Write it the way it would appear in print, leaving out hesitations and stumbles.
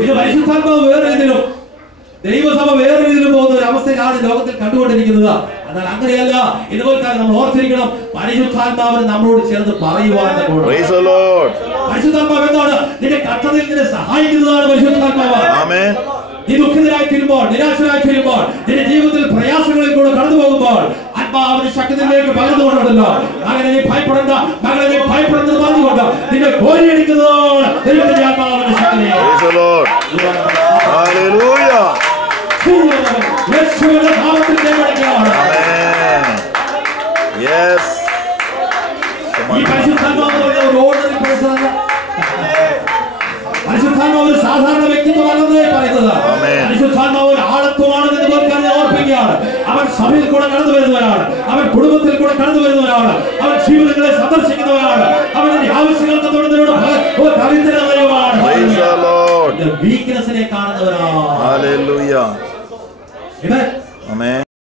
ഇത് പരിശുദ്ധാത്മാവ് വേറെ രീതിയിലും ദൈവസഭ വേറെ രീതിയിലും പോകുന്ന ഒരു അവസ്ഥയിലാണ് ലോകത്തിൽ കണ്ടുകൊണ്ടിരിക്കുന്നത്. എന്നാൽ അങ്ങനെയല്ല. ഇതുപോലെ നമ്മൾ ഓർത്തിരിക്കണം, പരിശുദ്ധാത്മാവിന് നമ്മളോട് ചേർന്ന് പറയുവാൻ. പരിശുദ്ധാത്മാവ് എന്താണ്? നിന്റെ കഷ്ടതയിൽ നിന്നെ സഹായിക്കുന്നതാണ് പരിശുദ്ധാത്മാവ്. നീ ദുഃഖിതരായി തീരുമ്പോൾ, നിരാശരായി തീരുമ്പോൾ, നിന്റെ ജീവിതത്തിൽ പ്രയാസങ്ങളിൽ കൂടെ കടന്നു പോകുമ്പോൾ ആത്മാവിന്റെ ശക്തിയിലേക്ക് പകർന്നുകൊണ്ടല്ലോ. മകനെ നീ ഭയപ്പെടേണ്ട, മകളെ നീ ഭയപ്പെടുന്നത് പറഞ്ഞുകൊണ്ട് നിന്നെ കോരിയടിക്കുന്നതാണ് ദൈവത്തിന്റെ ആത്മാവിന്റെ ശക്തി. യേശുവിന്റെ നാമത്തിൽ ദൈവമടിക്കുകയാണ്. ഈ പരിശുദ്ധാത്മാവ് ഒരു ഓർഡിനറി പേഴ്സണല്ല. പരിശുദ്ധാത്മാവ് ഒരു സാധാരണ വ്യക്തിത്വമല്ലെന്നേ പറയുന്നത്. പരിശുദ്ധാത്മാവ് ഒരു ആളത്വമാണെന്ന് ഞാൻ ഓർപ്പിക്കുകയാണ്. അവൻ സഭയിൽ കൂടെ കടന്നു വരുന്നവരാണ്, അവൻ കുടുംബത്തിൽ കൂടെ കടന്നു വരുന്നവരാണ്, അവൻ ജീവിതങ്ങളെ സന്ദർശിക്കുന്നവരാണ്, അവന്റെ ആവശ്യങ്ങൾക്ക് വീക്ക്നെസ്സിനെ കാണുന്നവരാണ്.